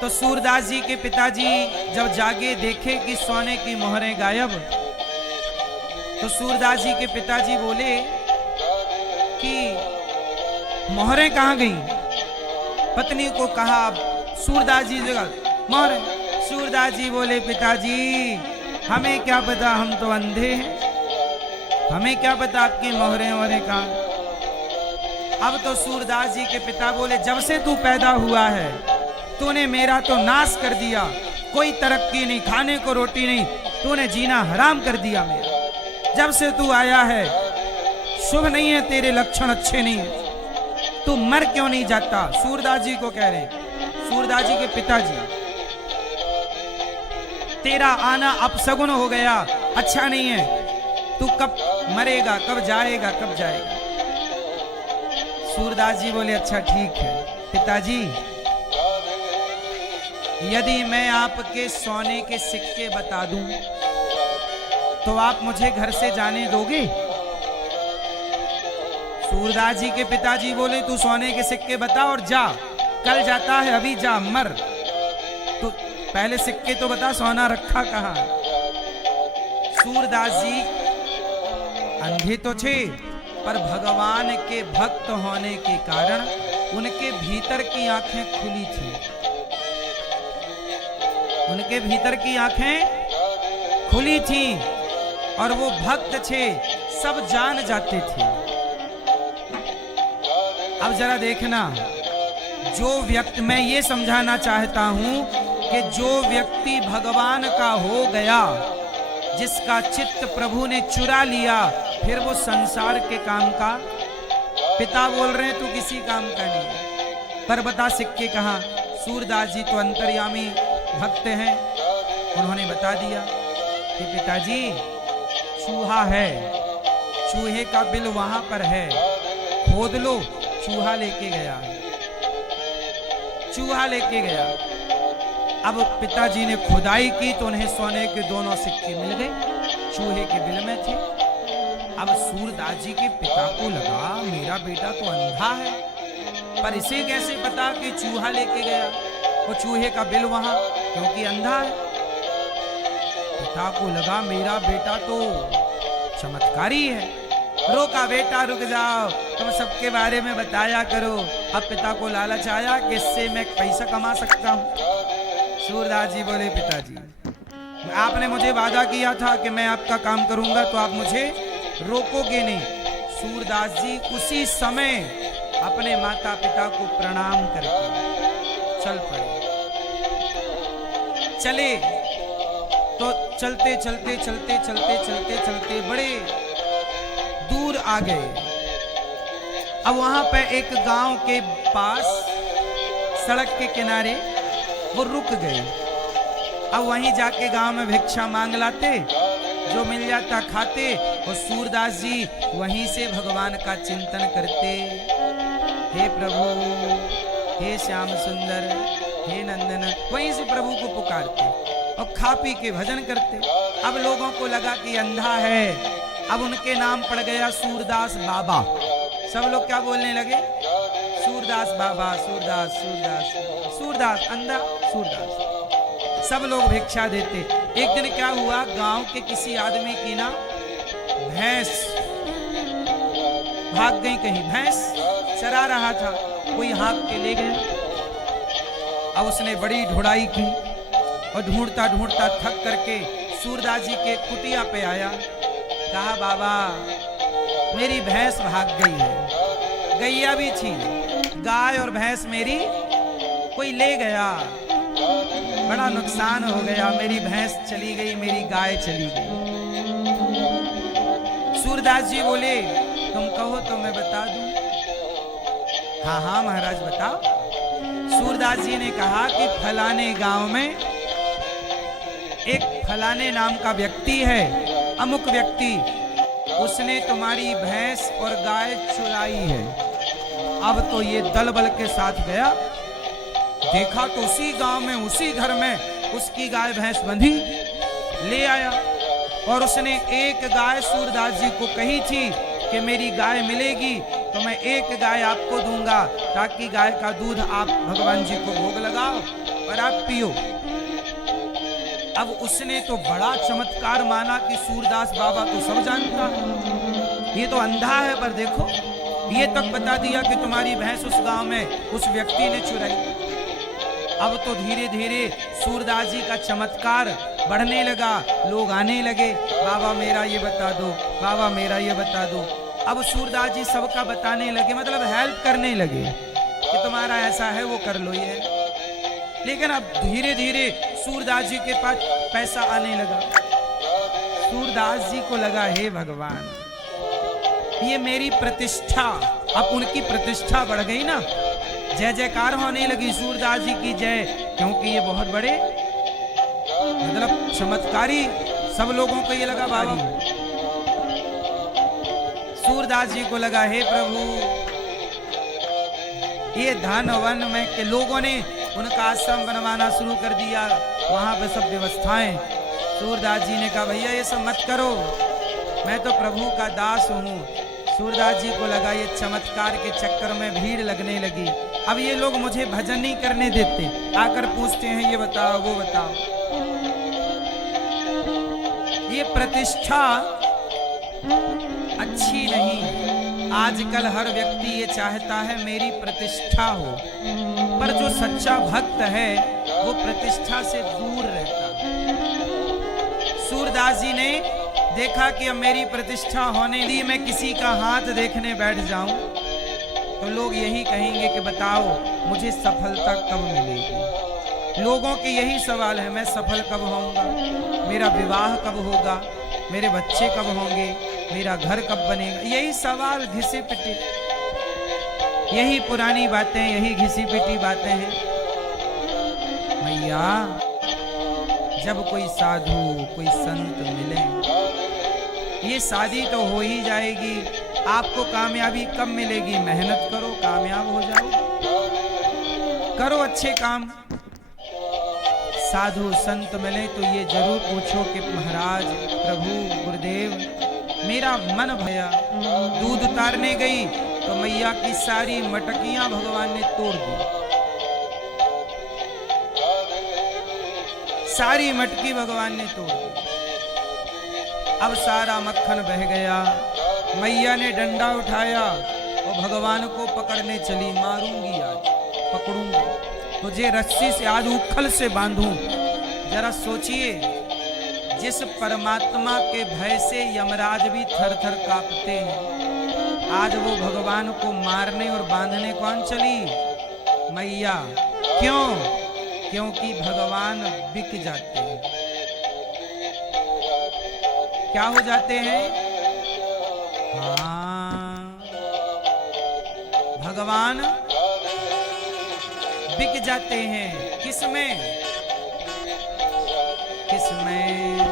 तो सूरदास जी के पिताजी जब जागे देखे कि सोने की मोहरें गायब, तो सूरदास जी के पिताजी बोले कि मोहरें कहाँ गई। पत्नी को कहा, सूरदास जी जगह मोहरें। सूरदास जी बोले पिताजी हमें क्या पता, हम तो अंधे हैं, हमें क्या पता आपकी मोहरें वोहरें कहाँ। अब तो सूरदास जी के पिता बोले जब से तू पैदा हुआ है तूने मेरा तो नाश कर दिया, कोई तरक्की नहीं, खाने को रोटी नहीं, तूने जीना हराम कर दिया मेरा। जब से तू आया है शुभ नहीं है, तेरे लक्षण अच्छे नहीं है, तू मर क्यों नहीं जाता। सूरदास जी को कह रहे, सूरदास जी के पिताजी, तेरा आना अपशगुन हो गया, अच्छा नहीं है, तू कब मरेगा, कब जाएगा, कब जाएगा। सूरदास जी बोले अच्छा ठीक है पिताजी, यदि मैं आपके सोने के सिक्के बता दूं तो आप मुझे घर से जाने दोगे। सूरदास जी के पिताजी बोले तू सोने के सिक्के बता और जा, कल जाता है अभी जा, मर। तो पहले सिक्के तो बता, सोना रखा कहाँ। सूरदास जी अंधे तो थे पर भगवान के भक्त होने के कारण उनके भीतर की आंखें खुली थी, उनके भीतर की आंखें खुली थी और वो भक्त थे, सब जान जाते थे। अब जरा देखना, जो व्यक्ति, मैं ये समझाना चाहता हूं कि जो व्यक्ति भगवान का हो गया, जिसका चित्त प्रभु ने चुरा लिया, फिर वो संसार के काम का, पिता बोल रहे हैं तू किसी काम का नहीं। पर बता सिक्के कहाँ। सूरदास जी तो अंतर्यामी भक्त हैं, उन्होंने बता दिया कि पिताजी चूहा है, चूहे का बिल वहां पर है, खोद लो। चूहा लेके गया, चूहा लेके गया। अब पिताजी ने खुदाई की तो उन्हें सोने के दोनों सिक्के मिल गए, चूहे के बिल में थे। अब सूरदास जी के पिता को लगा मेरा बेटा तो अंधा है, पर इसे कैसे पता कि चूहा लेके गया, वो चूहे का बिल वहां, क्योंकि अंधा है। पिता को लगा मेरा बेटा तो चमत्कारी है, रोका, बेटा रुक जाओ, तुम सबके बारे में बताया करो। अब पिता को लालच आया कि इससे मैं पैसा कमा सकता हूं। सूरदास जी बोले पिताजी आपने मुझे वादा किया था कि मैं आपका काम करूंगा, तो आप मुझे रोकोगे नहीं। सूरदास जी उसी समय अपने माता पिता को प्रणाम करके चल पड़े। चले तो चलते चलते चलते चलते चलते चलते बड़े दूर आ गए। अब वहां पे एक गांव के पास सड़क के किनारे वो रुक गए। अब वहीं जाके गांव में भिक्षा मांग लाते, जो मिल जाता खाते। और सूरदास जी वहीं से भगवान का चिंतन करते, हे प्रभु, हे श्याम सुंदर, हे नंदन, वहीं से प्रभु को पुकारते और खा पी के भजन करते। अब लोगों को लगा कि अंधा है, अब उनके नाम पड़ गया सूरदास बाबा। सब लोग क्या बोलने लगे, सूरदास बाबा, सूरदास, सूरदास, सूरदास अंधा, सूरदास। सब लोग भिक्षा देते। एक दिन क्या हुआ, गांव के किसी आदमी की ना भैंस भाग गई कहीं, भैंस चरा रहा था, कोई हाँक के ले गया। अब उसने बड़ी ढुड़ाई की और ढूंढता ढूंढता थक करके सूरदास जी के कुटिया पे आया। कहा बाबा मेरी भैंस भाग गई है, गैया भी थी, गाय और भैंस मेरी कोई ले गया, बड़ा नुकसान हो गया, मेरी भैंस चली गई, मेरी गाय चली गई। सूरदास जी बोले तुम कहो तो मैं बता दूं। हाँ हाँ महाराज बताओ। सूरदास जी ने कहा कि फलाने गांव में एक फलाने नाम का व्यक्ति है, अमुक व्यक्ति, उसने तुम्हारी भैंस और गाय चुराई है। अब तो ये दल बल के साथ गया, देखा तो उसी गांव में, उसी घर में उसकी गाय भैंस बंधी, ले आया। और उसने एक गाय सूरदास जी को कही थी कि मेरी गाय मिलेगी तो मैं एक गाय आपको दूंगा, ताकि गाय का दूध आप भगवान जी को भोग लगाओ और आप पियो। अब उसने तो बड़ा चमत्कार माना कि सूरदास बाबा तो सब जानता है, ये तो अंधा है, पर देखो ये तक बता दिया कि तुम्हारी भैंस उस गांव में उस व्यक्ति ने चुराई। अब तो धीरे धीरे सूरदास जी का चमत्कार बढ़ने लगा, लोग आने लगे, बाबा मेरा ये बता दो, बाबा मेरा ये बता दो। अब सूरदास जी सबका बताने लगे, मतलब हेल्प करने लगे कि तुम्हारा ऐसा है वो कर लो ये। लेकिन अब धीरे धीरे सूरदास जी के पास पैसा आने लगा। सूरदास जी को लगा हे भगवान, ये मेरी प्रतिष्ठा, अब उनकी प्रतिष्ठा बढ़ गई ना, जय जयकार होने लगी सूरदास जी की जय, क्योंकि ये बहुत बड़े मतलब चमत्कारी, सब लोगों को ये लगा बाबा। सूरदास जी को लगा हे प्रभु, ये धन वन में के लोगों ने उनका आश्रम बनवाना शुरू कर दिया, वहां पे सब व्यवस्थाएं। सूरदास जी ने कहा भैया ये सब मत करो, मैं तो प्रभु का दास हूँ। सूरदास जी को लगा ये चमत्कार के चक्कर में भीड़ लगने लगी, अब ये लोग मुझे भजन नहीं करने देते, आकर पूछते हैं ये बताओ वो बताओ। ये प्रतिष्ठा अच्छी नहीं, आजकल हर व्यक्ति ये चाहता है मेरी प्रतिष्ठा हो, पर जो सच्चा भक्त है वो प्रतिष्ठा से दूर रहता है। सूरदास जी ने देखा कि अब मेरी प्रतिष्ठा होने दी, मैं किसी का हाथ देखने बैठ जाऊं तो लोग यही कहेंगे कि बताओ मुझे सफलता कब मिलेगी। लोगों के यही सवाल है, मैं सफल कब होऊंगा, मेरा विवाह कब होगा, मेरे बच्चे कब होंगे, मेरा घर कब बनेगा, यही सवाल घिसे पिटे, यही पुरानी बातें, यही घिसी पिटी बातें हैं। मैया जब कोई साधु कोई संत मिले, ये शादी तो हो ही जाएगी, आपको कामयाबी कब मिलेगी, मेहनत करो कामयाब हो जाओ, करो अच्छे काम। साधु संत मिले तो ये जरूर पूछो कि महाराज प्रभु गुरुदेव मेरा मन भया, दूध उतारने गई तो मैया की सारी मटकियां भगवान ने तोड़ दी, सारी मटकी भगवान ने तोड़ दी। अब सारा मक्खन बह गया, मैया ने डंडा उठाया और भगवान को पकड़ने चली, मारूंगी आज, पकड़ूंगी तुझे रस्सी से, आज उखल से बांधूं। जरा सोचिए, जिस परमात्मा के भय से यमराज भी थर थर कांपते हैं, आज वो भगवान को मारने और बांधने कौन चली, मैया। क्यों? क्योंकि भगवान बिक जाते हैं। क्या हो जाते हैं? हाँ, भगवान बिक जाते हैं। किसमें? किसमें?